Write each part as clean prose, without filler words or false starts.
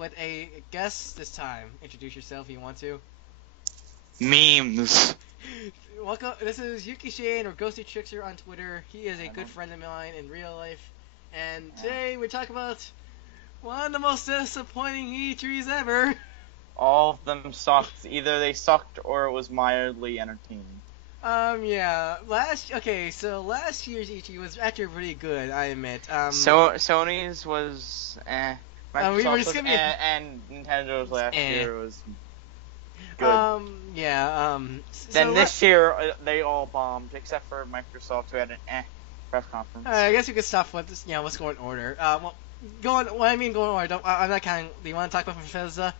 with a guest this time. Introduce yourself if you want to. Memes. Welcome. This is Yuki Shane or GhostyTrixster on Twitter. He is a good friend of mine in real life. And today we're talking about one of the most disappointing E3s ever. All of them sucked. Either they sucked or it was mildly entertaining. Yeah. Last year's E3 was actually pretty good, I admit. So Sony's was Microsoft's was and Nintendo's last year was good. Then this year they all bombed except for Microsoft, who had an press conference. I guess we could stop with this. Let's go in order. Going in order. I'm not counting. Do you want to talk about Bethesda?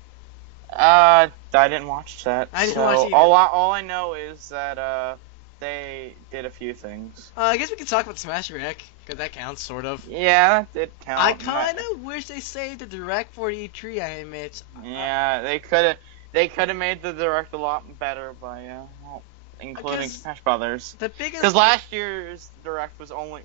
I didn't watch that. I didn't watch either. All I know is that they did a few things. I guess we could talk about Smash Direct, because that counts, sort of. Yeah, that did count. I kind of wish they saved the Direct for E3, I admit. Yeah, they could have made the Direct a lot better by including Smash Brothers. Because last year's Direct was only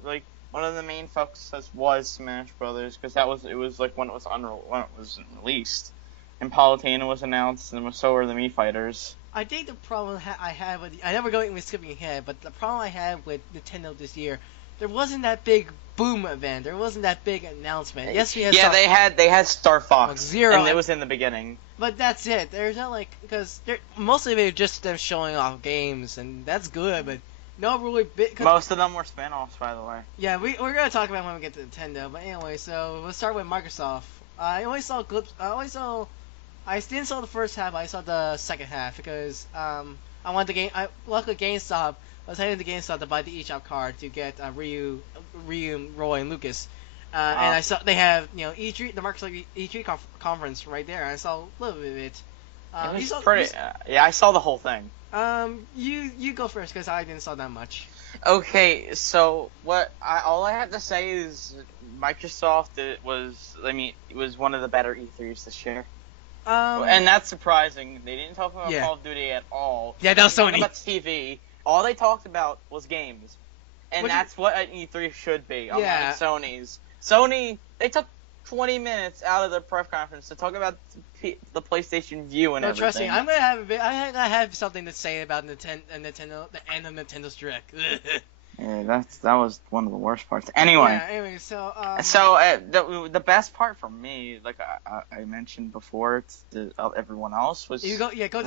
one of the main focuses was Smash Brothers, because it was when it was released. And Palutena was announced, and so were the Mii Fighters. I think the problem I had with... I never go into skipping ahead, but the problem I had with Nintendo this year, there wasn't that big boom event. There wasn't that big announcement. Yes, we had they had Star Fox, Zero, and it was in the beginning. But that's it. There's not because mostly it was just them showing off games, and that's good, but no really big... Most of them were spin-offs, by the way. Yeah, we're going to talk about when we get to Nintendo, but anyway, so let's start with Microsoft. I only saw clips... I didn't saw the first half. I saw the second half because I wanted the game. Luckily, GameStop. I was heading to GameStop to buy the eShop card to get Ryu, Roy, and Lucas. And I saw they have E3, the Microsoft E3 conference right there. I saw a little bit of it. It was pretty. Yeah, I saw the whole thing. You go first because I didn't saw that much. Okay, so all I have to say is Microsoft. It was one of the better E3s this year. And that's surprising. They didn't talk about Call of Duty at all. Yeah, that was Sony. About TV. All they talked about was games, and that's what an E3 should be. Unlike Sony's. Sony, they took 20 minutes out of their press conference to talk about the PlayStation View and everything. Trust me, I'm gonna have something to say about Nintendo, the end of Nintendo's Direct. Yeah, that was one of the worst parts. Anyway. Yeah, anyway, so the best part for me, like I mentioned before to everyone else, was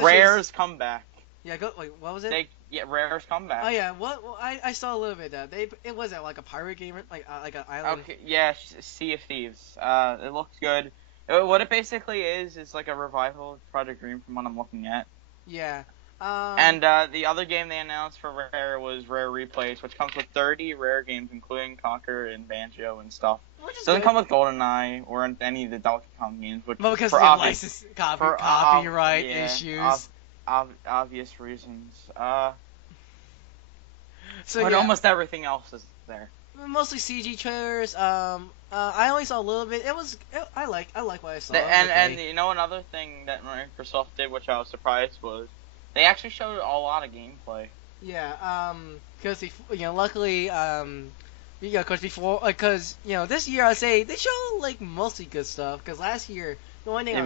Rare's comeback. Yeah, wait, what was it? Rare's comeback. Oh yeah, I saw a little bit of that. It was like a pirate game, like an island. Okay, yeah, Sea of Thieves. It looks good. What it basically is like a revival of Project Dream from what I'm looking at. Yeah. And the other game they announced for Rare was Rare Replays, which comes with 30 Rare games, including Conquer and Banjo and stuff. Doesn't come with GoldenEye or any of the Donkey Kong games, which because of license copyright issues. Obvious reasons. But almost everything else is there. Mostly CG trailers. I only saw a little bit. I like what I saw. And another thing that Microsoft did, which I was surprised, was they actually showed a lot of gameplay. Yeah, because luckily, because before, because this year I'd say they showed mostly good stuff. Because last year, the one thing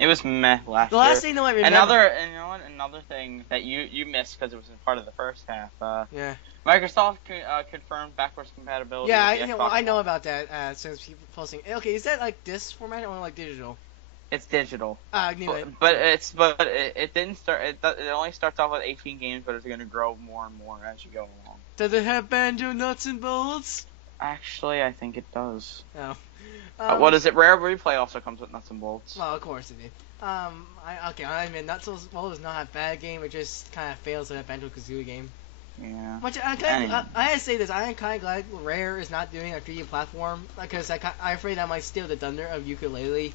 it was meh last year. The last thing I remember. Another thing that you missed because it was part of the first half. Yeah. Microsoft confirmed backwards compatibility. Yeah, I know about that since people posting. Okay, is that this format or digital? It's digital. I knew it. But it didn't start. It only starts off with 18 games, but it's going to grow more and more as you go along. Does it have Banjo nuts and bolts? Actually, I think it does. No. What is it? Rare Replay also comes with nuts and bolts. Well, of course it did. I admit, Nuts and Bolts is not a bad game. It just kind of fails at a Banjo-Kazooie game. Yeah. Which I had to say this. I am kind of glad Rare is not doing a 3D platform because I'm afraid that might steal the thunder of Yooka-Laylee.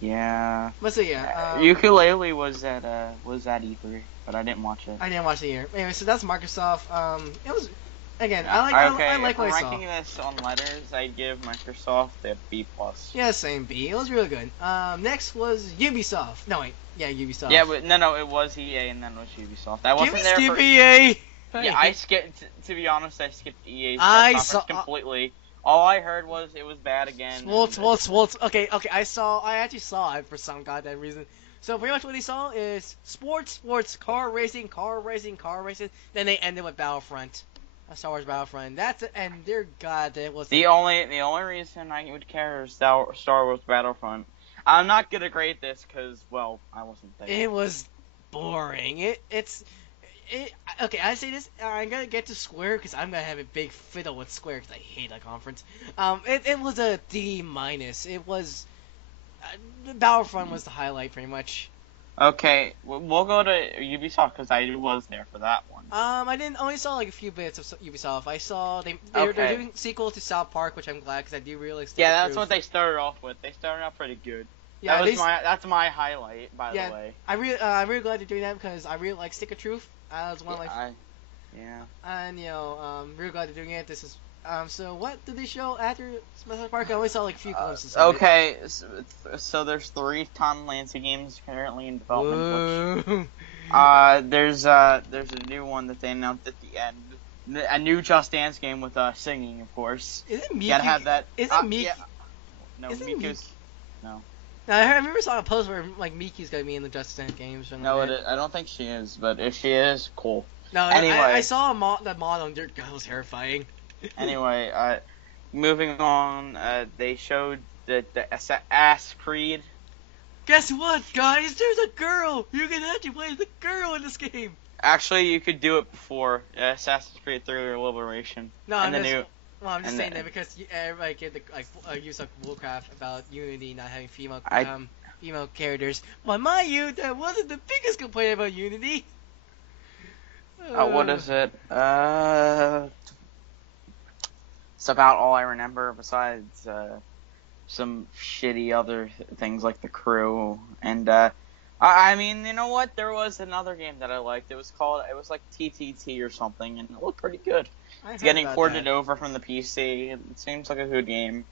Yeah. But so yeah. Yooka-Laylee was at E3, but I didn't watch it. I didn't watch it here. Anyway, so that's Microsoft. It was. Again, I like what I saw. Ranking this on letters, I'd give Microsoft a B+. Yeah, same B. It was really good. Next was Ubisoft. No, wait. Yeah, Ubisoft. Yeah, but no, it was EA and then it was Ubisoft. I wasn't there for EA. Yeah, I skipped. To be honest, I skipped EA's conference completely. All I heard was it was bad again. Swolts. Okay. I actually saw it for some goddamn reason. So pretty much what he saw is sports, car racing. Then they ended with Battlefront, Star Wars Battlefront. That's it, and dear God, it was the only reason I would care is Star Wars Battlefront. I'm not gonna grade this because, well, I wasn't there. It was boring. Okay, I say this. I'm gonna get to Square because I'm gonna have a big fiddle with Square because I hate that conference. It was a D minus. It was Battlefront was the highlight pretty much. Okay, we'll go to Ubisoft because I was there for that one. I only saw like a few bits of Ubisoft. I saw they're doing sequel to South Park, which I'm glad because I do really. Yeah, that's what they started off with. They started off pretty good. Yeah, that's my highlight, by the way. I'm really glad they're doing that because I really like Stick of Truth. It's one of my. Yeah. And really glad they're doing it. This is so what did they show after South Park? I only saw like a few glimpses. Okay, so there's 3 Tom Clancy games currently in development. Which, there's a new one that they announced at the end. A new Just Dance game with singing, of course. Isn't Miku? You gotta have that. Isn't Miku? Yeah. No, Miku's. No. I remember saw a post where like Miki's gonna be in the Just Dance games. No, I don't think she is, but if she is, cool. No, anyway, I saw that mod on Dirt. God, it was terrifying. Anyway, moving on, they showed the Ass Creed. Guess what, guys? There's a girl! You can actually play the girl in this game! Actually, you could do it before Assassin's Creed 3 Liberation. No, I'm just saying that because everybody get the use of Warcraft about Unity not having female characters. But mind you, that wasn't the biggest complaint about Unity. What is it? It's about all I remember besides some shitty other things like the crew. And I mean, you know what? There was another game that I liked. It was like TTT or something, and it looked pretty good. It's getting ported over from the PC. It seems like a good game.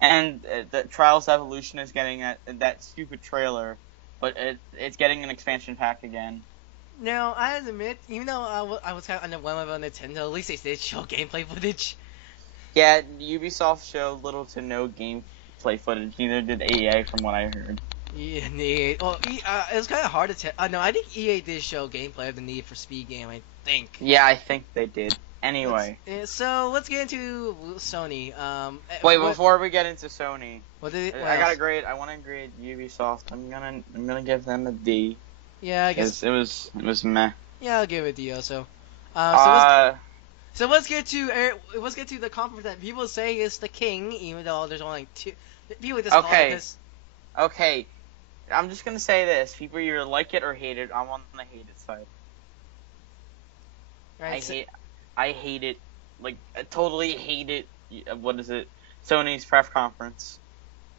And the Trials Evolution is getting that stupid trailer, but it's getting an expansion pack again. Now, I admit, even though I was kind of underwhelmed about Nintendo, at least they did show gameplay footage. Yeah, Ubisoft showed little to no gameplay footage. Neither did EA, from what I heard. Yeah, EA. Well, it was kind of hard to tell. No, I think EA did show gameplay of the Need for Speed game, I think. Yeah, I think they did. Anyway. So, let's get into Sony. Wait, before we get into Sony, I want to grade Ubisoft. I'm gonna give them a D. Yeah, I guess it was meh. Yeah, I'll give it a D also. So let's get to the conference that people say is the king, even though there's only like 2 people just call it this. Okay, I'm just gonna say this: people either like it or hate it. I'm on the hated side. Right, I hate it. Like, I totally hate it. What is it? Sony's press conference.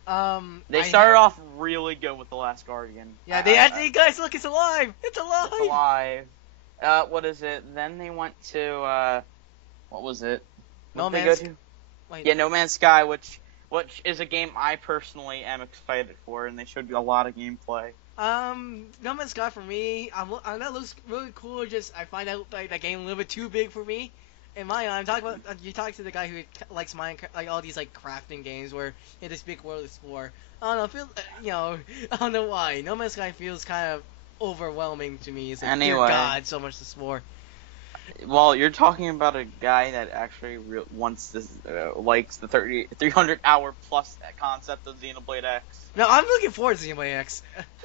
They started off really good with The Last Guardian. Yeah, they actually, guys, look, it's alive! It's alive! It's alive. What is it? Then they went to, what was it? No Man's Sky. Yeah, No Man's Sky, which is a game I personally am excited for, and they showed a lot of gameplay. No Man's Sky for me, that looks really cool. I find out like that game a little bit too big for me. In my mind, you talk to the guy who likes Minecraft, like all these like crafting games where in this big world to explore. I don't know, I don't know why. No Man's Sky feels kind of overwhelming to me. It's like, dear God, so much to explore. Well, you're talking about a guy that actually wants this, likes the 300-hour plus concept of Xenoblade X. No, I'm looking forward to Xenoblade X.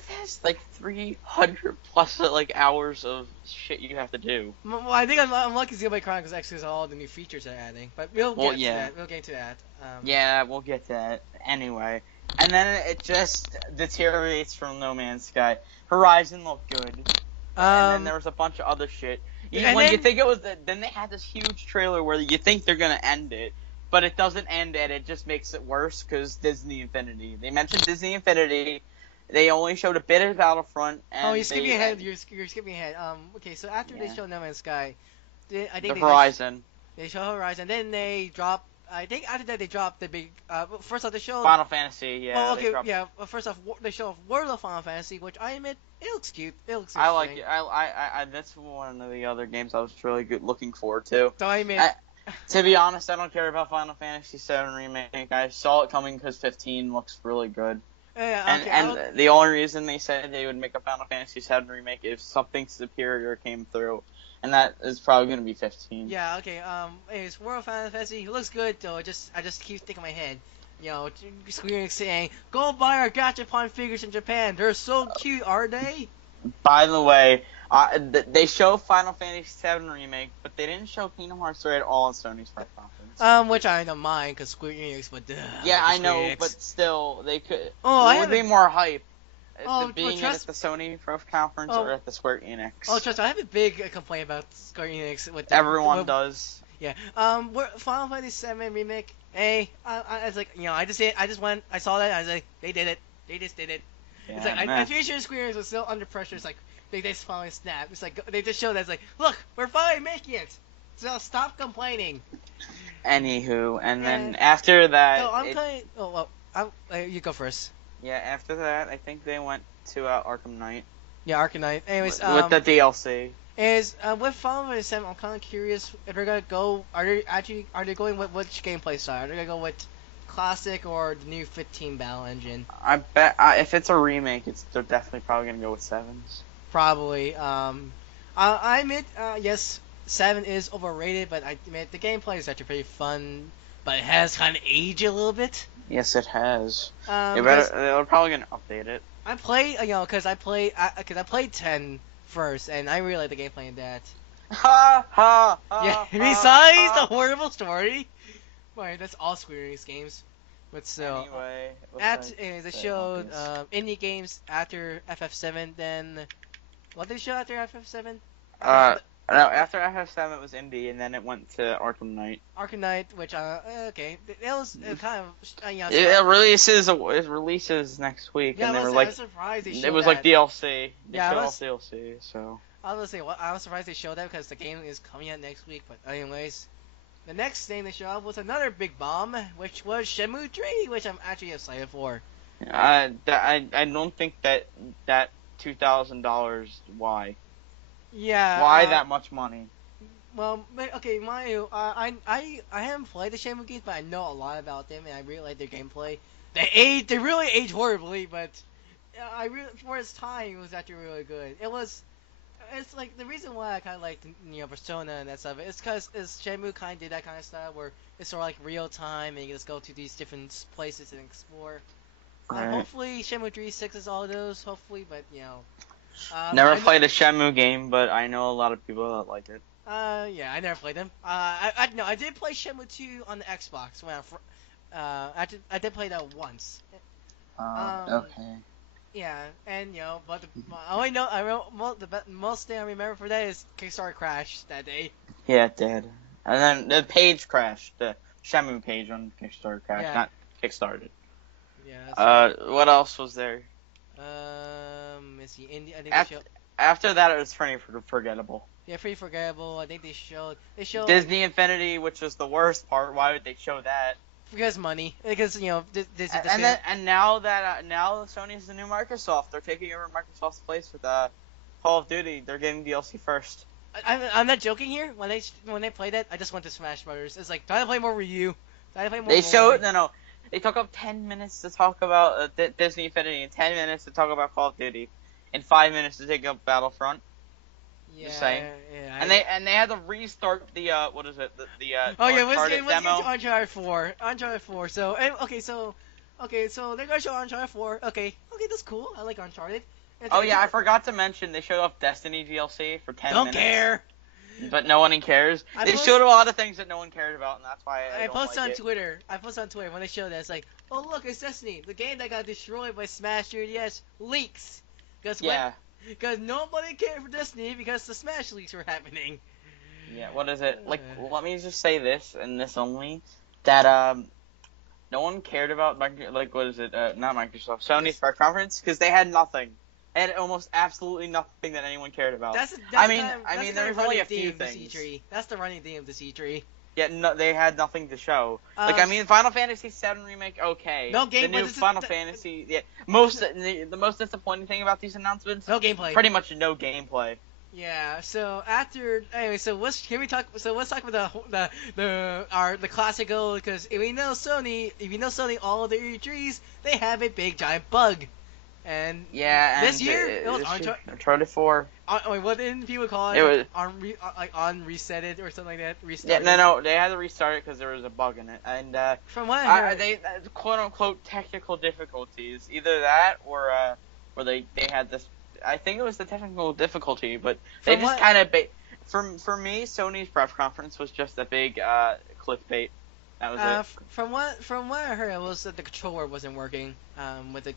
There's like 300 plus hours of shit you have to do. Well, I think I'm lucky Xenoblade Chronicles X is all the new features they're adding, but we'll get to that. We'll get to that. Yeah, we'll get to that anyway. And then it just deteriorates from No Man's Sky. Horizon looked good, and then there was a bunch of other shit. You think it was, then they had this huge trailer where you think they're gonna end it, but it doesn't end it. It just makes it worse because Disney Infinity. They mentioned Disney Infinity. They only showed a bit of Battlefront. And you're skipping ahead. You're skipping ahead. Okay, so after they showed No Man's Sky, I think Horizon. They showed Horizon. Then they dropped. I think after that they dropped the big. First off, they showed Final Fantasy. Yeah. Oh, okay. Yeah. First off, they showed World of Final Fantasy, which I admit it looks cute. It looks. I like it. I that's one of the other games I was really looking forward to. So I admit. To be honest, I don't care about Final Fantasy VII Remake. I saw it coming because 15 looks really good. Yeah, okay, and the only reason they said they would make a Final Fantasy VII Remake if something superior came through. And that is probably going to be 15. Yeah, okay, anyways, World Final Fantasy, it looks good, though, I just keep thinking in my head, Square Enix saying, go buy our Gachapon figures in Japan, they're so cute, are they? By the way, they show Final Fantasy VII Remake, but they didn't show Kingdom Hearts 3 at all in Sony's press conference. Which I don't mind, because Square Enix, but yeah, I know, but still, they could, it would be more hype. Being at the Sony press conference or at the Square Enix. Oh, trust me, I have a big complaint about Square Enix. Everyone does. Yeah. Final Fantasy VII Remake. Hey, I was like, I saw that, I was like, they did it. They just did it. Yeah, it's like, I'm pretty sure Square Enix was still under pressure. It's like, they just finally snapped. It's like, they just showed that, it's like, look, we're finally making it. So stop complaining. Anywho, and then after that. No, you go first. Yeah, after that, I think they went to Arkham Knight. Yeah, Arkham Knight. Anyways, with the DLC. With Final Fantasy VII, I'm kind of curious if they're gonna go. Are they going with which gameplay style? Are they gonna go with classic or the new 15 battle engine? I bet if it's a remake, they're definitely probably gonna go with 7s. Probably. I admit, yes, 7 is overrated, but I admit the gameplay is actually pretty fun. But it has kind of aged a little bit. Yes, it has. They're probably gonna update it. I played, because I played 10 first, and I really like the gameplay in that. Ha ha ha! Yeah. Besides the horrible story, well, that's all Square Enix games. But still. Anyway, they showed indie games after FF7. Then, what did they show after FF7? No, after FF7 it was indie, and then it went to Arkham Knight. Arkham Knight, which okay, it was kind of it releases next week, yeah, and they were like, I was surprised they showed it was like DLC. They yeah, showed DLC, so. I was surprised they showed that because the game is coming out next week. But anyways, the next thing they showed was another big bomb, which was Shenmue 3, which I'm actually excited for. I don't think that $2,000. Why? Yeah. Why that much money? Well, okay, Mario. I haven't played the Shenmue games, but I know a lot about them, and I really like their gameplay. They really age horribly, but for its time, it was actually really good. It's like the reason why I kind of like Persona and that stuff. It's because Shenmue kind of did that kind of style where it's sort of like real time, and you just go to these different places and explore. Right. Hopefully, Shenmue 3 6 all those. Hopefully, but never played a Shenmue game, but I know a lot of people that like it. Yeah, I never played them. I did play Shenmue 2 on the Xbox when I did play that once. Okay. Yeah, and but the most thing I remember for that is Kickstarter crashed that day. Yeah, it did. And then the page crashed. The Shenmue page on Kickstarter crashed, not Kickstarted. Yeah. What else was there? Let's see. I think after that, it was pretty forgettable. Yeah, pretty forgettable. I think they showed Disney Infinity, which was the worst part. Why would they show that? Because money. Because Disney. And now Sony's the new Microsoft. They're taking over Microsoft's place with Call of Duty. They're getting DLC first. I'm not joking here. When they played that, I just went to Smash Brothers. It's like, do I play more Ryu? They showed no. They took up 10 minutes to talk about Disney Infinity, and 10 minutes to talk about Call of Duty, and 5 minutes to take up Battlefront. Yeah, just saying. Yeah, and they had to restart the what is it? The Uncharted demo. Uncharted 4. Uncharted 4. So they're gonna show Uncharted 4. Okay, that's cool. I like Uncharted. I forgot to mention they showed off Destiny DLC for 10 minutes. Don't care. But no one cares. They showed a lot of things that no one cared about, and that's why I posted on Twitter. I posted on Twitter when they showed that. It's like, oh look, it's Destiny, the game that got destroyed by Smash 3DS leaks. Because nobody cared for Destiny because the Smash leaks were happening. Yeah, what is it? Like, let me just say this and this only, that no one cared about not Microsoft, Sony's press conference because they had nothing. And almost absolutely nothing that anyone cared about. I mean, there's only a few things. That's the running theme of the C3. Yeah, no, they had nothing to show. Final Fantasy VII Remake, okay. No gameplay. The new Final Fantasy, yeah. The most disappointing thing about these announcements, no gameplay. Pretty much no gameplay. Yeah. So after anyway, so let's can we talk? So let's talk about the classical because if you know Sony, all of their E3s, they have a big giant bug, and Yeah, this and year it was Uncharted 4. Wait, what didn't people call it? It was On reset it or something like that. yeah, Restart. no, they had to restart it because there was a bug in it, and From what I heard, they quote unquote technical difficulties, either that or they had this. I think it was the technical difficulty, but they just kind of for me, Sony's press conference was just a big clickbait. That was it. From what I heard, it was that the controller wasn't working with the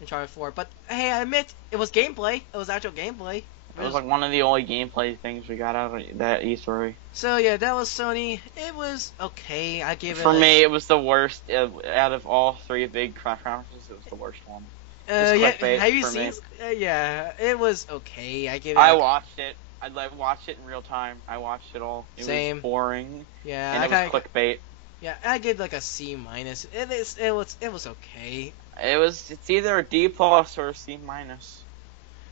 Uncharted 4. But hey, I admit it was gameplay. It was actual gameplay. It was like one of the only gameplay things we got out of that E3. So yeah, that was Sony. It was okay. I gave it. For me, it was the worst out of all three big press conferences. It was the worst one. Yeah. Have you seen? Yeah, it was okay. I gave it. I watched it. I watched it in real time. I watched it all. It Same. was boring. Yeah, and it was clickbait. Yeah, I gave like a C minus. It was okay. It's either a D plus or a C minus.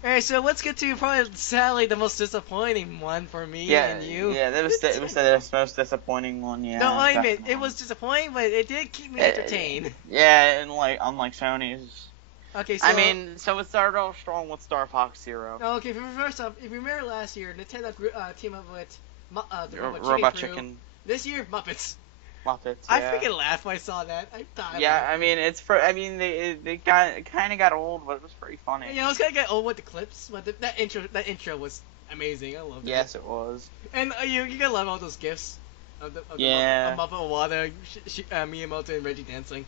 Alright, so let's get to probably sadly the most disappointing one for me and you. Yeah, it was the most disappointing one. Yeah. No, I admit it was disappointing, but it did keep me entertained. Yeah, and unlike Sony's. Okay, so I mean, so it started off strong with Star Fox Zero. Okay, first off, if you remember last year, Nintendo teamed up with the Robot Chicken. This year, Muppets. Muppets. Yeah. I freaking laughed when I saw that. I died. Yeah, I mean they kind of got old, but it was pretty funny. Yeah, I was gonna get old with the clips, but that intro was amazing. I loved it. Yes, it was. And you gotta love all those gifs of the Muppet Awada, Miyamoto and Reggie dancing.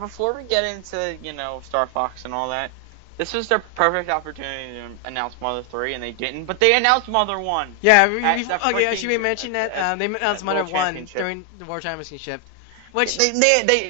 Before we get into Star Fox and all that, this was their perfect opportunity to announce Mother 3, and they didn't. But they announced Mother 1. Yeah, should we mention that they announced Mother 1 during the World Championship, which they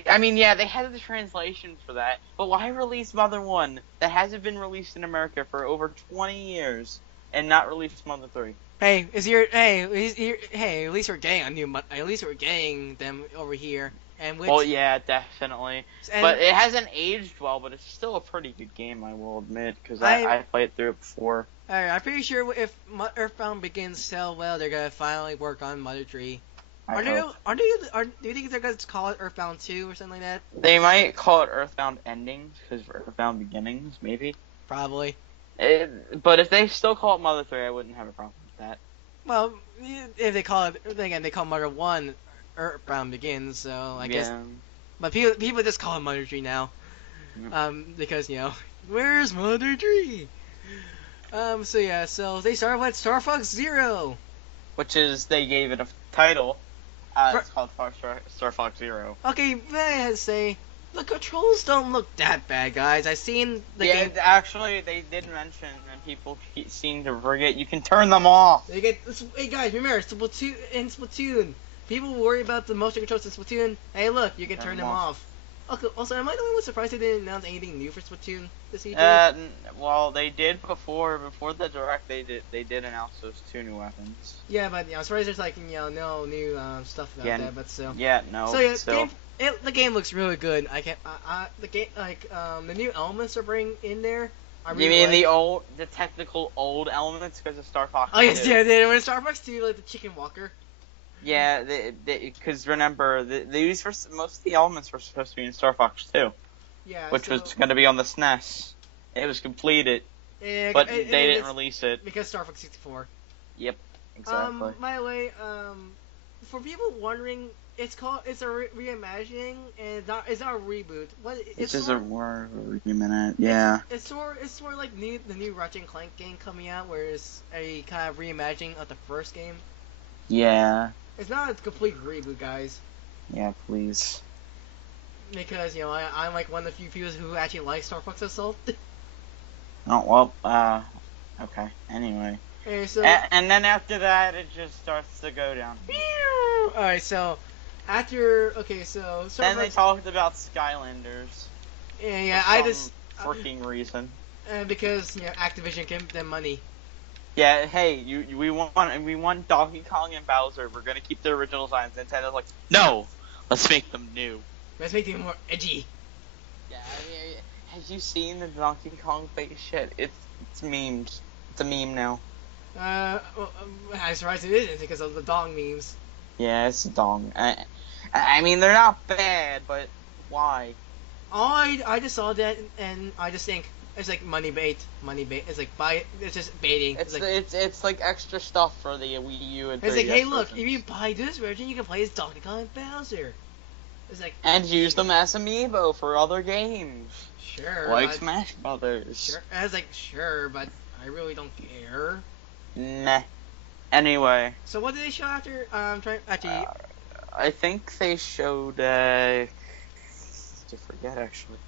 had the translation for that. But why release Mother 1 that hasn't been released in America for over 20 years and not release Mother 3? Hey, at least we're getting them over here. Well, yeah, definitely. But it hasn't aged well, but it's still a pretty good game, I will admit, because I played through it before. Alright, I'm pretty sure if Earthbound begins sell well, they're gonna finally work on Mother 3. Do you think they're gonna call it Earthbound 2 or something like that? They might call it Earthbound Endings, because Earthbound Beginnings, maybe. Probably. But if they still call it Mother 3, I wouldn't have a problem with that. Well, if they call it, again, they call Mother 1 Earthbound Begins, so I guess. But people just call it Mother 3 now. Because, where's Mother 3? So they started with Star Fox Zero. Which is, they gave it a title. It's called Star Fox Zero. Okay, but I had to say, the controls don't look that bad, guys. I've seen the game. Actually, they did mention, and people seem to forget, you can turn them off. Hey guys, remember, Splatoon. People worry about the motion controls in Splatoon. Hey, look, you can turn them off. Okay, also, am I the only one surprised they didn't announce anything new for Splatoon this E3? Well, they did before the Direct. They did announce those 2 new weapons. Yeah, but I'm surprised there's no new stuff about that. But still. Yeah, no. So yeah, the game looks really good. The game the new elements are bringing in there. You mean the technical old elements because of Star Fox 2? Oh yes, yeah, they were Star Fox 2, like the chicken walker. Yeah, because remember, most of the elements were supposed to be in Star Fox 2. Yeah, which was going to be on the SNES. It was completed, but they didn't release it. Because Star Fox 64. Yep, exactly. By the way, for people wondering, it's a reimagining, and it's not a reboot. It's just a reimagining, yeah. It's sort of like the new Ratchet and Clank game coming out, where it's a kind of reimagining of the first game. Yeah. It's not a complete reboot, guys. Yeah, please. Because, I'm like one of the few people who actually like Star Fox Assault. Oh, well, okay. Anyway. Okay, so... And then after that, it just starts to go down. Alright, so... so... Then they talked about Skylanders. Yeah, for some freaking reason. Because, Activision gave them money. Yeah, hey, we want Donkey Kong and Bowser. We're gonna keep the original designs. Nintendo's like, no, let's make them new. Let's make them more edgy. Yeah, I mean, have you seen the Donkey Kong face shit? It's memes. It's a meme now. Well, I'm surprised it isn't because of the dong memes. Yeah, it's dong. I mean, they're not bad, but why? I just saw that and I just think it's like money bait. It's like buy it. It's just baiting. It's like extra stuff for the Wii U and 3DS. It's like, hey, look, if you buy this version, you can play as Donkey Kong and Bowser. It's like, and use them as amiibo for other games. Sure. Like Smash Brothers. Sure. I was like, sure, but I really don't care. Meh. Anyway. So what did they show after? Actually. I think they showed. I forget actually.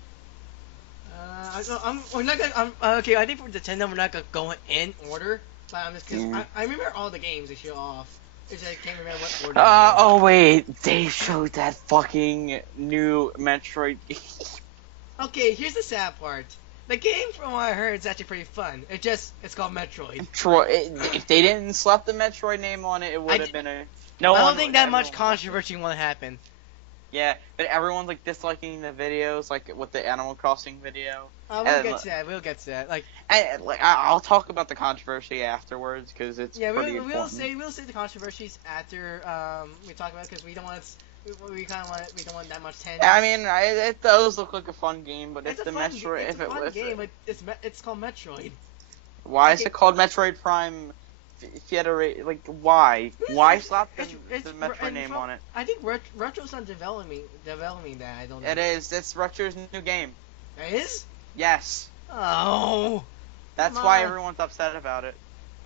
We're not gonna. Okay, I think for Nintendo, we're not gonna go in order. But I'm just because I remember all the games they show off. It's I can't remember what order. Oh wait, they showed that fucking new Metroid. Okay, here's the sad part. The game, from what I heard, is actually pretty fun. It's called Metroid. If they didn't slap the Metroid name on it, it would have been a. No, I don't think that much controversy will happen. Yeah, but everyone's like disliking the videos, like with the Animal Crossing video. We'll get to that. I'll talk about the controversy afterwards because it's pretty important. We'll say the controversies after we talk about it because we don't want that much tension. I mean, it does look like a fun game, but it's it's called Metroid. Why is it called Metroid Prime? Like, why? Why slap the Metroid name on it? I think Retro's not developing that. I don't know. It is. It's Retro's new game. It is? Yes. Oh. That's why everyone's upset about it.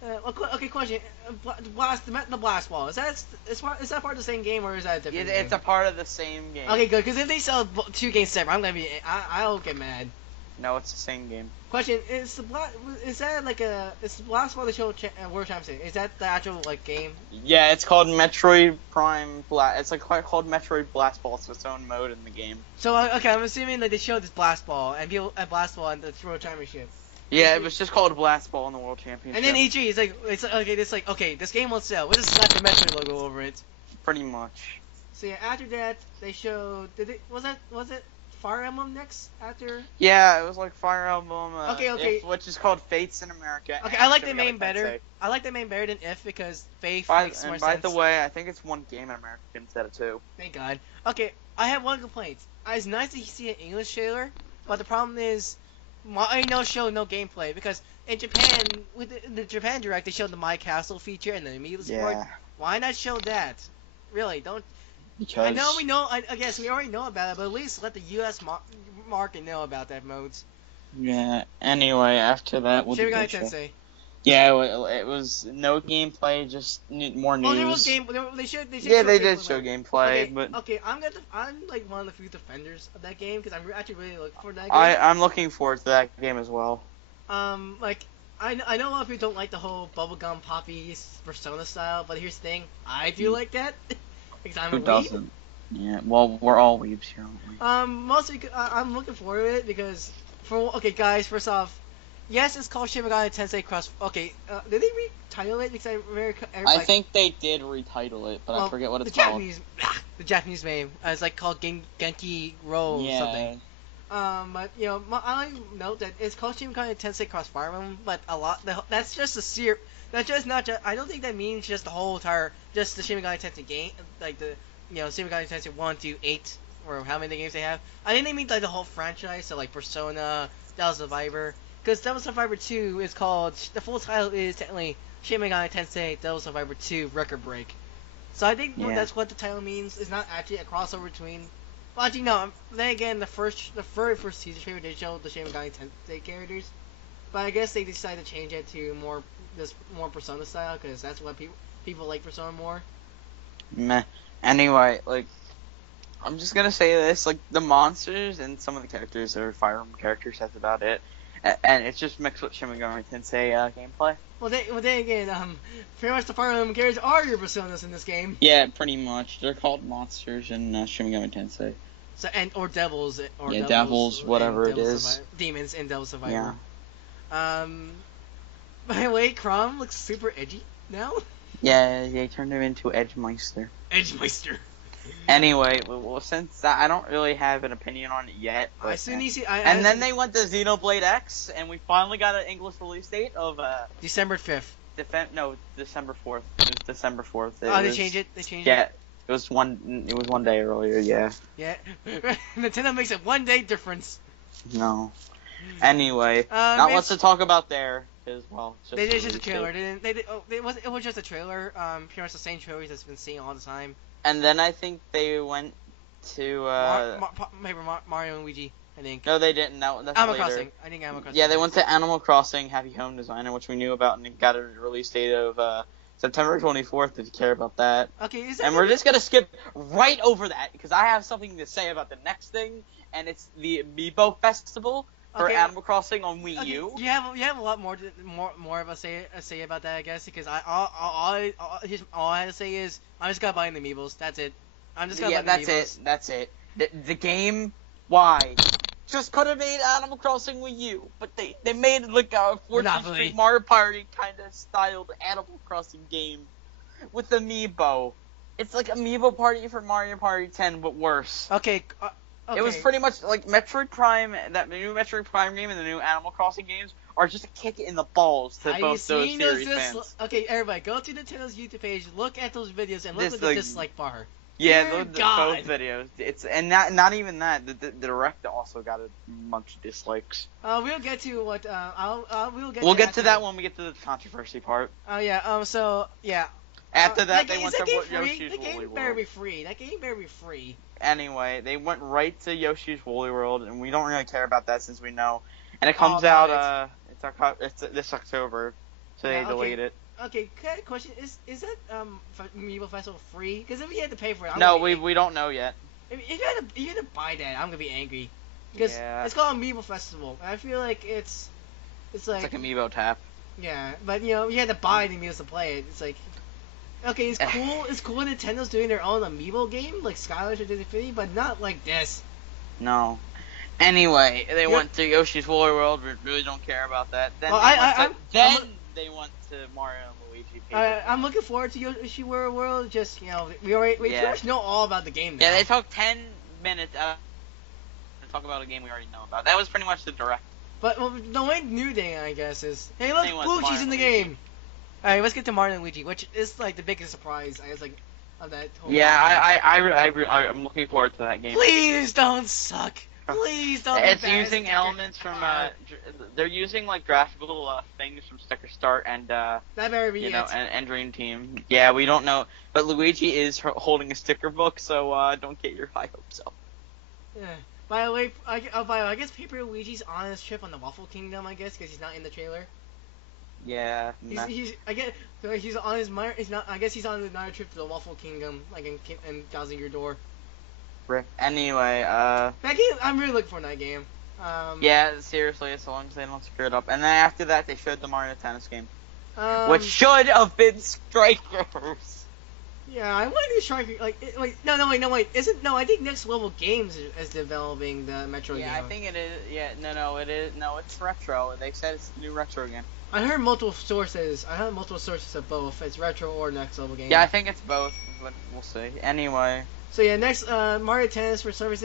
Okay, question. The blast ball. Is that part of the same game or is that a different game? It's a part of the same game. Okay, good. Because if they sell two games separate, I'll get mad. No, it's the same game. Question: Is the blast ball the show World Championship? Is that the actual game? Yeah, it's called Metroid Prime Blast. It's called Metroid Blast Ball. It's its own mode in the game. So okay, I'm assuming they showed this blast ball and blast ball in the World Championship. Yeah, it was just called Blast Ball in the World Championship. And then EG is this game won't sell. We'll just slap the Metroid logo over it. Pretty much. So yeah, after that they showed. Was it Fire Emblem next after? Yeah, it was like Fire Emblem. Which is called Fates in America. Okay, I like the main better. I like the main better than If because Faith makes more sense. By the way, I think it's one game in America instead of two. Thank God. Okay, I have one complaint. It's nice to see an English trailer, but the problem is, show no gameplay because in Japan with the Japan Direct they showed the My Castle feature and the immediate support. Why not show that? Really, don't. Because I know we know. I guess we already know about it, but at least let the U.S. market know about that modes. Yeah. Anyway, after that, what did they show? Tensei. Yeah, it was no gameplay, just more news. Oh, there was game. They did show gameplay, okay, but okay, I'm like one of the few defenders of that game because I'm actually really looking for that game. I'm looking forward to that game as well. Like I know a lot of people don't like the whole bubblegum poppy Persona style, but here's the thing, I do like that. Who doesn't? Yeah, well, we're all weebs here, aren't we? Mostly, I'm looking forward to it because, guys, first off, yes, it's called Shin Megami Tensei Cross. Okay, did they retitle it? Because I think they did retitle it, but I forget what it's called. The Japanese name. It's called Genki Roll something. But I note that it's called Shin Megami Tensei Cross Fire Emblem, but that's just a That's just not just. I don't think that means just the whole entire, just the Shin Megami Tensei game, like the, Shin Megami Tensei 1 to 8, or how many games they have. I think they mean like the whole franchise, so like Persona, Devil Survivor, because Devil Survivor 2 is called, the full title is technically Shin Megami Tensei Devil Survivor 2 Record Break. So I think that's what the title means. It's not actually a crossover between. Well, actually no. Then again, the very first teaser trailer they showed the Shin Megami Tensei characters, but I guess they decided to change it to more Persona style because that's what people like Persona more. Meh. Anyway, I'm just gonna say this: the monsters and some of the characters are Fire Emblem characters. That's about it, and it's just mixed with Shin Megami Tensei gameplay. Well, then again, pretty much the Fire Emblem characters are your Personas in this game. Yeah, pretty much. They're called monsters in Shin Megami Tensei. So or devils devils, whatever it is. Demons in Devil Survivor. Yeah. By the way, Chrom looks super edgy now. Yeah, they turned him into Edgemeister. Edgemeister. Anyway, well, since I don't really have an opinion on it yet. But, then they went to Xenoblade X, and we finally got an English release date of December 5th. December 4th. It was December 4th. They changed it. They changed it. Yeah, it was one day earlier. Yeah. Yeah. Nintendo makes a 1 day difference. No. Anyway, not much to talk about there. Cause, well, it's just a trailer. It was just a trailer. Pretty much the same trailers that's been seen all the time. And then I think they went to Mario and Luigi. I think. No, they didn't. That's Animal later. Crossing. I think Animal Crossing. Yeah, they went to Animal Crossing Happy Home Designer, which we knew about, and it got a release date of September 24th. If you care about that. Okay. And we're just gonna skip right over that because I have something to say about the next thing, and it's the Amiibo Festival for Animal Crossing on Wii U. You have a lot more of a say about that, I guess, because all I had to say is I'm just gonna buy the Amiibos. That's it. I'm just gonna buy the Amiibos. That's it. The game. Why? Just could have made Animal Crossing Wii U, but they made it like a 14th Street Mario Party kind of styled Animal Crossing game with Amiibo. It's like Amiibo Party for Mario Party 10, but worse. Okay. It was pretty much like Metroid Prime, that new Metroid Prime game and the new Animal Crossing games are just a kick in the balls to both those series fans. Okay, everybody, go to Nintendo's YouTube page, look at those videos, and look at the dislike bar. Yeah, both videos. It's not even that. The Direct also got a bunch of dislikes. We'll get to what. We'll get to that when we get to the controversy part. Oh yeah. So yeah. After that, they went to Yoshi's Woolly World. That game better be free. That game better be free. Anyway, they went right to Yoshi's Woolly World, and we don't really care about that since we know. And it comes out. It's this October, so they delayed it. Okay, question: Is that Amiibo Festival free? Because if you had to pay for it, we don't know yet. If you had to buy that, I'm gonna be angry. Because it's called Amiibo Festival, and I feel like it's like Amiibo Tap. Yeah, but you had to buy the Amiibos to play it. It's like, okay, it's cool. It's cool. Nintendo's doing their own Amiibo game, like Skylash or Disney Infinity, but not like this. No. Anyway, they went to Yoshi's Woolly World. We really don't care about that. Then they went to Mario and Luigi. I'm looking forward to Yoshi World. Just we pretty much know all about the game now. Yeah, they took 10 minutes to talk about a game we already know about. That was pretty much the Direct. But the only new thing I guess is, hey, look, Luigi's in the game. All right, let's get to Mario and Luigi, which is like the biggest surprise. I was like, of that whole. Yeah, I'm looking forward to that game. Please don't suck. Please don't. It's using elements from they're using like graphical things from Sticker Start and that better be and Dream Team. Yeah, we don't know, but Luigi is holding a sticker book, so don't get your high hopes up. Yeah. By the way, I guess Paper Luigi's on his trip on the Waffle Kingdom. I guess because he's not in the trailer. Yeah. He's on his minor. He's not. I guess he's on another trip to the Waffle Kingdom, like in Thousand Year Door. Anyway, that game, I'm really looking for that game. Yeah, seriously, as long as they don't screw it up. And then after that, they showed the Mario Tennis game, which should have been Strikers. Yeah, I want to do Striker. Wait. I think Next Level Games is developing the Metro game. Yeah, I think it is. Yeah, no, it is. No, it's retro. They said it's a new retro game. I heard multiple sources. Of both. It's retro or Next Level Games. Yeah, I think it's both, but we'll see. Anyway. So yeah, next Mario Tennis for Surface.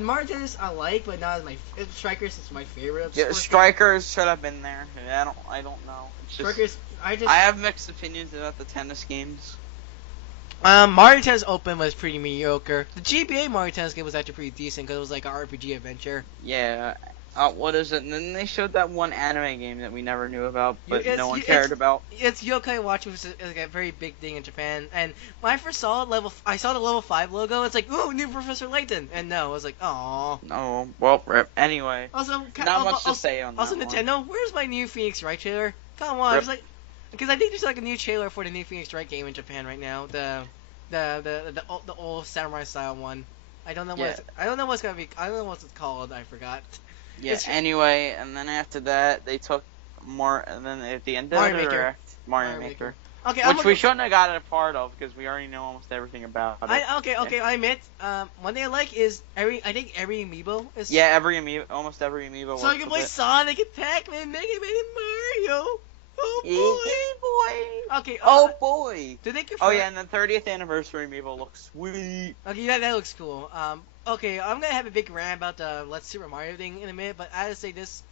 Mario Tennis I like, but not as my Strikers is my favorite. Yeah, Strikers should have been there. I don't know. It's just, Strikers. I have mixed opinions about the tennis games. Mario Tennis Open was pretty mediocre. The GBA Mario Tennis game was actually pretty decent because it was like an RPG adventure. Yeah. What is it? And then they showed that one anime game that we never knew about, but no one cared about. It's Yokai Watch, which is like a very big thing in Japan. And when I first saw it, I saw the level 5 logo. It's like, ooh, new Professor Layton. And no, I was like, aww. No, well, rip. Anyway. Also, not much to say on that. Also, Nintendo, where's my new Phoenix Wright trailer? Come on, because I think there's like a new trailer for the new Phoenix Wright game in Japan right now. The old samurai style one. I don't know what's gonna be. I don't know what it's called. I forgot. Yeah. Anyway, and then after that, they took more, and then at the end of the Direct, Mario Maker. Okay, which we shouldn't have gotten a part of because we already know almost everything about it. I admit. One thing I like is every amiibo is. Yeah, almost every amiibo. So you can play Sonic and Pac-Man, Mega Man, and Mario. Oh boy! Okay. Oh boy! Did they confirm? Oh yeah, and the 30th anniversary amiibo looks sweet. Okay, that looks cool. Okay, I'm gonna have a big rant about the Let's Super Mario thing in a minute, but I gotta say this.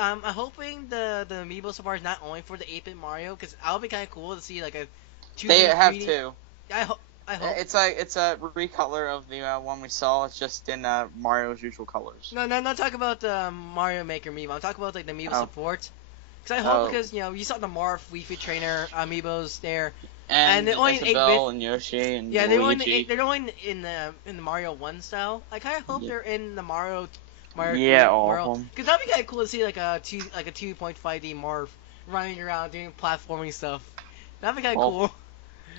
I'm hoping the amiibo so far is not only for the 8-bit Mario, because that would be kind of cool to see like a 2D. They have 3D. two. I hope. It's a recolor of the one we saw. It's just in Mario's usual colors. No, not talk about the Mario Maker amiibo. I'm talking about like the amiibo support. Because I hope because you saw the Marth Wii Fit Trainer amiibos there, and they're only in 8-bit. And Yoshi and yeah, Luigi. they're only in the Mario 1 style. I kind of hope they're in the Mario all world. of them. Because that'd be kind of cool to see like a 2.5D Marth running around doing platforming stuff. That'd be kind of cool.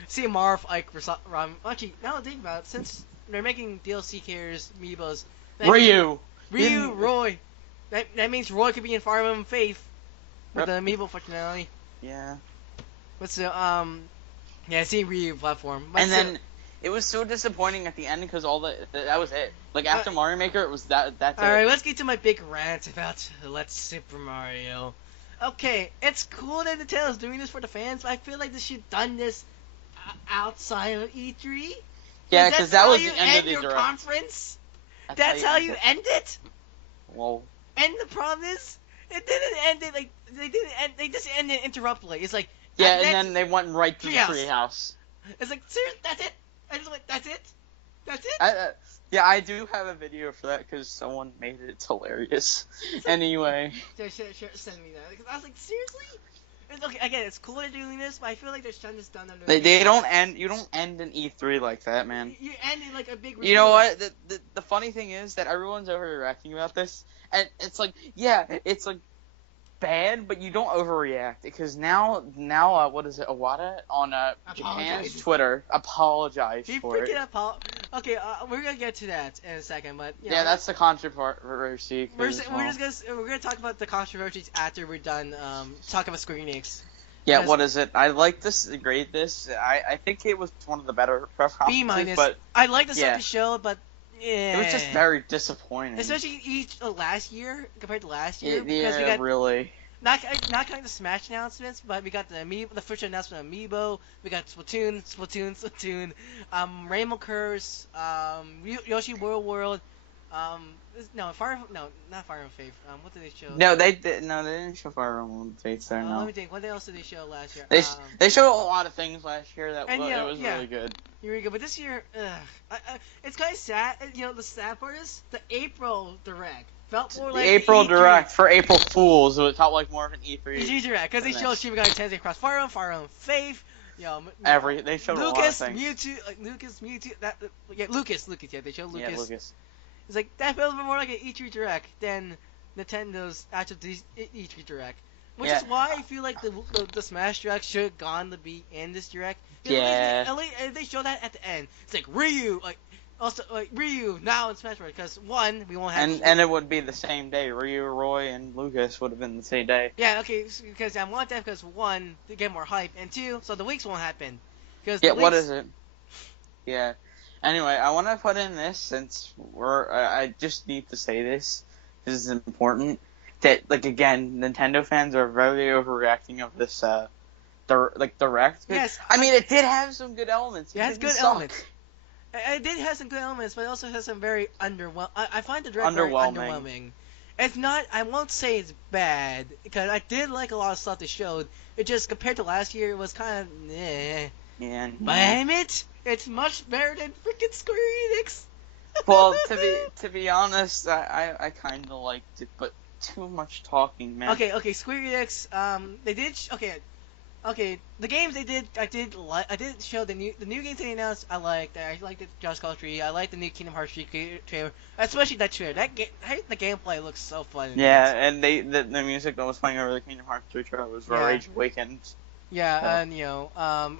See Marth, Ike, actually, now that I think about it, since they're making DLC characters, amiibos. Ryu, Roy. That means Roy could be in Fire Emblem Faith with the amiibo functionality. Yeah. But still, see Ryu platform. But and then it was so disappointing at the end because that was it. Like after Mario Maker, it was that's it. Alright, let's get to my big rant about Let's Super Mario. Okay, it's cool that Nintendo's doing this for the fans, but I feel like they should have done this outside of E3. Yeah, because that was the end of the your direct. Conference. That's how you end it. Whoa. And the problem is, it didn't end it like they didn't end. They just ended it interruptedly. It's like and then they went right to the treehouse. It's like seriously, that's it. I just went, that's it. That's it. I do have a video for that because someone made it. It's hilarious. Anyway. Send me that because I was like, seriously. Okay, again, it's cool they're doing this, but I feel like they're trying to done under. They don't end. You don't end an E3 like that, man. You end in like a big. You know what? The funny thing is that everyone's overreacting about this, and it's like, it's like bad, but you don't overreact because now, what is it? Iwata on Japan's Twitter apologized for it. Okay, we're gonna get to that in a second, but that's the controversy. We're gonna talk about the controversies after we're done talking about Square Enix. Yeah, what is it? I like this, grade this. I think it was one of the better performances, B-, but I like the stuff to show, but it was just very disappointing. Especially last year compared to last year. Because we got, really. Not kind of the Smash announcements, but we got the official announcement of Amiibo. We got Splatoon. Rainbow Curse. Yoshi World. Not Fire Emblem Faith. What did they show? No, they didn't show Fire Emblem Faith there. No. Let me think. What else did they show last year? They showed a lot of things last year that it was really good. Really good, but this year, it's kind of sad. The sad part is the April Direct felt more like April Direct for April Fools. So it felt like more of an E3. E3 Direct because they showed Shin Megami Tensei Cross Fire Emblem Faith. They showed a lot of things. Lucas, Mewtwo. Lucas. Yeah, they showed Lucas. Yeah, Lucas. It's like that felt more like an E3 Direct than Nintendo's actual E3 Direct. Which is why I feel like the Smash Direct should have gone to be in this Direct. At least they show that at the end. It's like Ryu, Ryu now in Smash Bros. Because one, we won't have. And it would be the same day. Ryu, Roy, and Lucas would have been the same day. Yeah, okay, because I want that because one, to get more hype, and two, so the weeks won't happen. What is it? Yeah. Anyway, I want to put in this since I just need to say this. This is important. That again, Nintendo fans are very overreacting of this Direct. Yes. I mean, it did have some good elements. It has good elements. It did have some good elements, but it also has some very underwhelming. I find the Direct very underwhelming. It's not. I won't say it's bad because I did like a lot of stuff they showed. It just compared to last year, it was kind of eh. Yeah. But damn it, it's much better than freaking Square Enix. Well, to be honest, I kind of liked it, but too much talking, man. Okay, Square Enix. They did. Okay. The games they did, I did show the new games they announced. I liked the Just Cause 3. I liked the new Kingdom Hearts 3 trailer, especially that trailer. The gameplay looks so fun. Yeah, and the music that was playing over the Kingdom Hearts 3 trailer was Rage Awakened. Yeah, and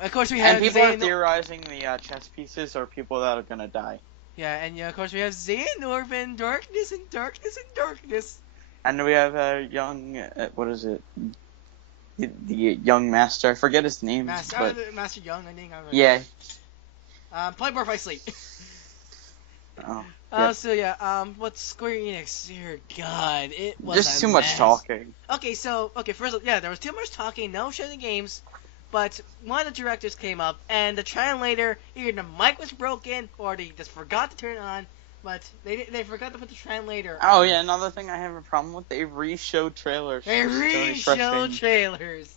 of course we have. And people are theorizing the chess pieces are people that are gonna die. Yeah, and of course we have Xehanort in Darkness and Darkness and Darkness. And we have a young, what is it? The young master. I forget his name. Master Young, I think. Yeah. Play Bar Fight Sleep. Oh. What's Square Enix? Dear God, it was just too much talking. First, there was too much talking, no showing games, but one of the directors came up, and the translator, either the mic was broken, or they just forgot to turn it on, But they forgot to put the translator. Oh yeah, another thing I have a problem with, they re-showed trailers. They re-show trailers.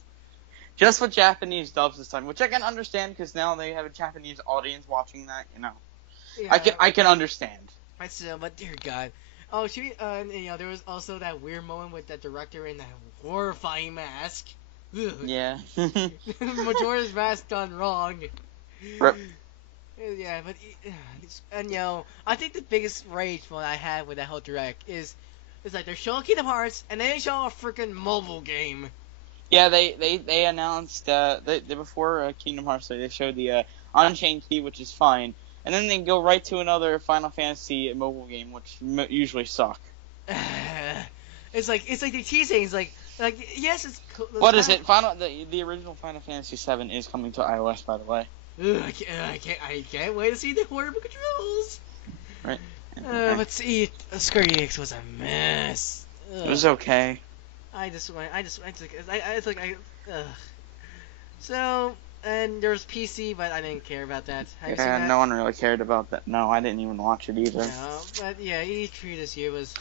Just with Japanese dubs this time, which I can understand because now they have a Japanese audience watching that. Yeah, I can understand. I still, but dear God. Oh, should we, there was also that weird moment with that director in that horrifying mask. Ugh. Yeah. Majora's Mask gone wrong. Rip. Yeah, but I think the biggest rage one I had with that whole direct is like they're showing Kingdom Hearts and then they show a freaking mobile game. Yeah, they announced before Kingdom Hearts they showed the Unchained Key, which is fine. And then they go right to another Final Fantasy mobile game, which usually suck. It's like they teasing. It's like yes, it's. What is it? The original Final Fantasy VII is coming to iOS, by the way. I can't wait to see the horrible controls. Right. But see, Square Enix was a mess. It was okay. So. And there was PC, but I didn't care about that. Yeah, no one really cared about that. No, I didn't even watch it either. No, but yeah, E3 this year was...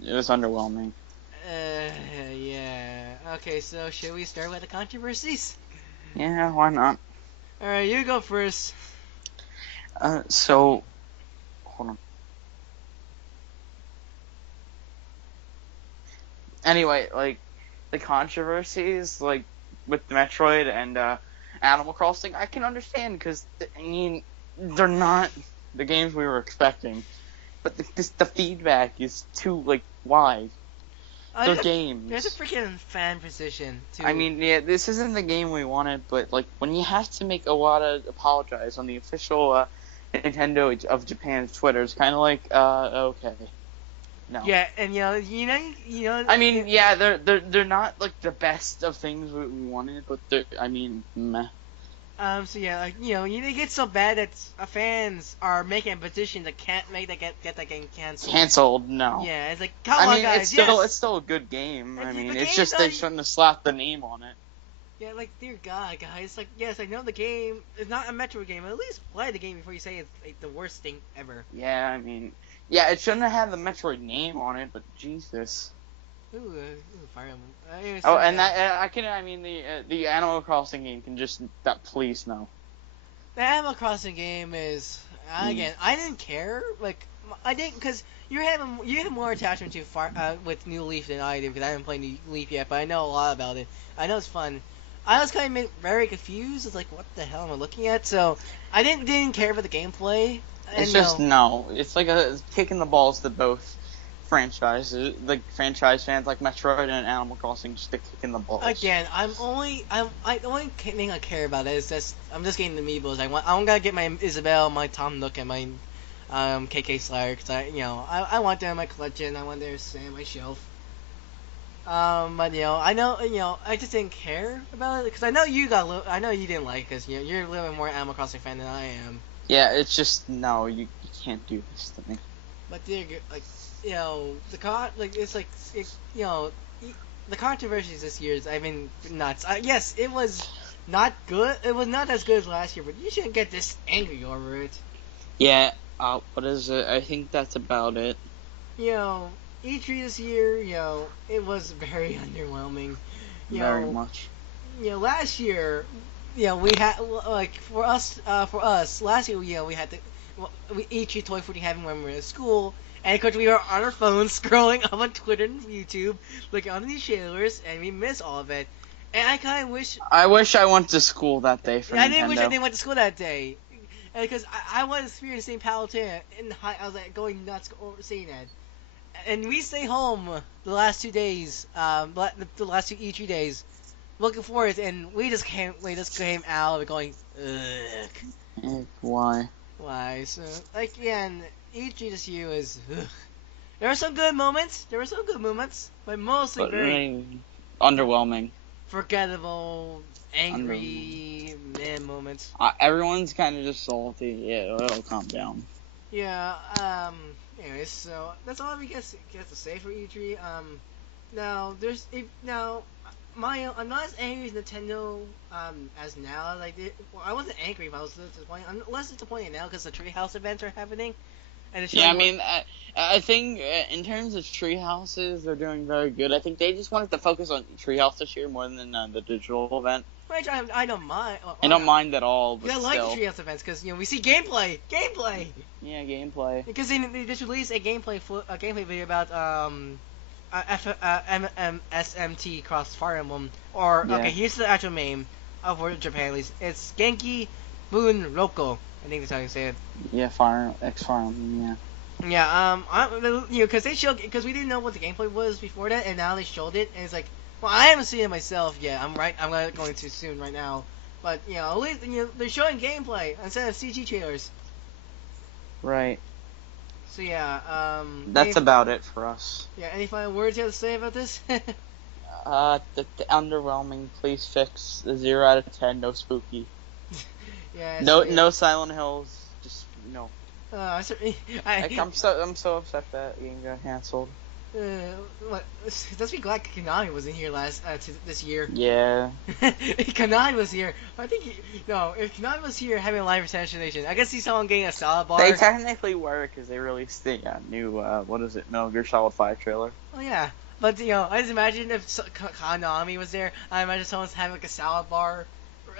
It was underwhelming. Yeah. Okay, so should we start with the controversies? Yeah, why not? Alright, you go first. So... Hold on. Anyway, like, the controversies, like, with Metroid and, Animal Crossing, I can understand because they're not the games we were expecting, but the feedback is too wide. They're games. There's a freaking fan position too. I mean, yeah, this isn't the game we wanted, but when you have to make Iwata apologize on the official Nintendo of Japan's Twitter, it's kind of okay. No. Yeah, and you know. I mean, yeah, they're not the best of things we wanted, but meh. So yeah, they get so bad that fans are making a petition that can't get that game canceled. Canceled? No. Yeah, it's come on, guys. It's still a good game. It's just they shouldn't have slapped the name on it. Yeah, dear God, guys. Yes, I know the game is not a Metro game. At least play the game before you say it's the worst thing ever. Yeah, yeah, it shouldn't have had the Metroid name on it, but Jesus. Ooh, Fire Emblem. And the Animal Crossing game can just please no. The Animal Crossing game is again. I didn't care. I didn't because you have more attachment to with New Leaf than I do because I haven't played New Leaf yet, but I know a lot about it. I know it's fun. I was kind of very confused. It's what the hell am I looking at? So I didn't care for the gameplay. It's just no. It's kicking the balls to both franchises, franchise fans like Metroid and Animal Crossing, just kicking the balls. Again, the only thing I care about is just I'm just getting the amiibos. I'm gonna get my Isabelle, my Tom Nook, and my KK Slayer because I want them in my collection. I want them to stay on my shelf. But I know I just didn't care about it because I know you didn't like it because you're a little bit more Animal Crossing fan than I am. Yeah, it's just no, you can't do this to me. But the controversies this year have been nuts. Yes, it was not good. It was not as good as last year, but you shouldn't get this angry over it. Yeah. What is it? I think that's about it. E3 this year, it was very underwhelming. Very much. Last year. We had for us last year. We had we E3 2014 happened when we were at school, and of course we were on our phones scrolling up on Twitter and YouTube, looking on these trailers, and we missed all of it. And I kind of wish. I wish I went to school that day for Nintendo. I didn't wish I didn't went to school that day, because I was experiencing Palatine, and I was going nuts seeing it. And we stayed home the last 2 days, the last 2 E3 days. Looking forward, and we just came out of it going, ugh. Why? Why? So, again, E3 this year was, ugh. There were some good moments, but mostly very underwhelming. Forgettable, angry, moments. Everyone's kind of just salty. Yeah, it'll calm down. Yeah, anyways, so, that's all we get to say for E3. Now, I'm not as angry as Nintendo as now. I wasn't angry, but I was disappointed. I'm less disappointed now because the Treehouse events are happening. And yeah, I mean, I think in terms of treehouses, they're doing very good. I think they just wanted to focus on treehouse this year more than the digital event. Which I don't mind. Well, I don't mind at all, but I like the treehouse events because we see gameplay. Yeah, gameplay. Because they just released a gameplay video about SMT Cross Fire Emblem. Or okay, here's the actual name of where Japan released. It's Genki Moon Roko. I think that's how you say it. Yeah, Fire Emblem. Yeah. Yeah. Because we didn't know what the gameplay was before that, and now they showed it, and it's like. Well, I haven't seen it myself yet. I'm going to soon right now. But at least they're showing gameplay instead of CG trailers. Right. So yeah. That's about it for us. Yeah. Any final words you have to say about this? The underwhelming. Please fix the 0 out of 10. No spooky. Yeah. No Silent Hills. Just no. I'm so upset that game got canceled. Let's be glad Konami was in here this year. Yeah. If Konami was here, I think if Konami was here having a live assassination, I guess he's someone getting a salad bar. They technically were because they released the new Metal Gear Solid 5 trailer. Oh yeah, but I just imagine if Konami was there, I imagine someone's having like a salad bar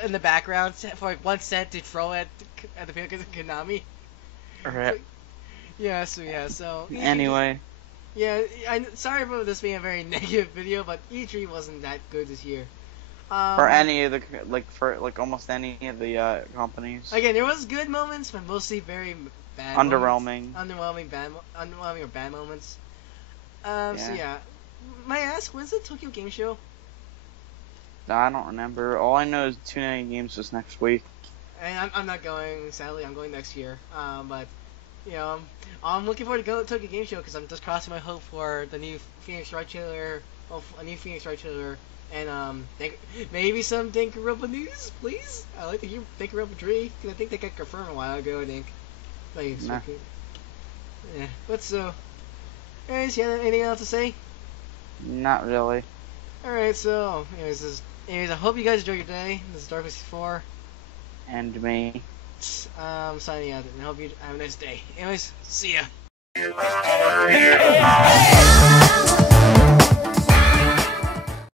in the background for like 1 cent to throw at the people of Konami. Right. Yeah. So anyway. Yeah, sorry for this being a very negative video, but E3 wasn't that good this year. For any of the almost any of the companies. Again, there was good moments, but mostly very bad. Underwhelming. Underwhelming or bad moments. So yeah, may I ask, when's the Tokyo Game Show? I don't remember. All I know is 290 Games is next week. And I'm not going. Sadly, I'm going next year. But. I'm looking forward to go to Tokyo Game Show because I'm just crossing my hope for the new Phoenix Wright trailer, and maybe some Danganronpa news, please. I like to hear Danganronpa 3 because I think they got confirmed a while ago. I think. Nah. Yeah, but so. Anyways, you have anything else to say? Not really. Alright, so anyways, I hope you guys enjoy your day. This is Dark64. And me. Signing out, and I hope you have a nice day. Anyways, see ya.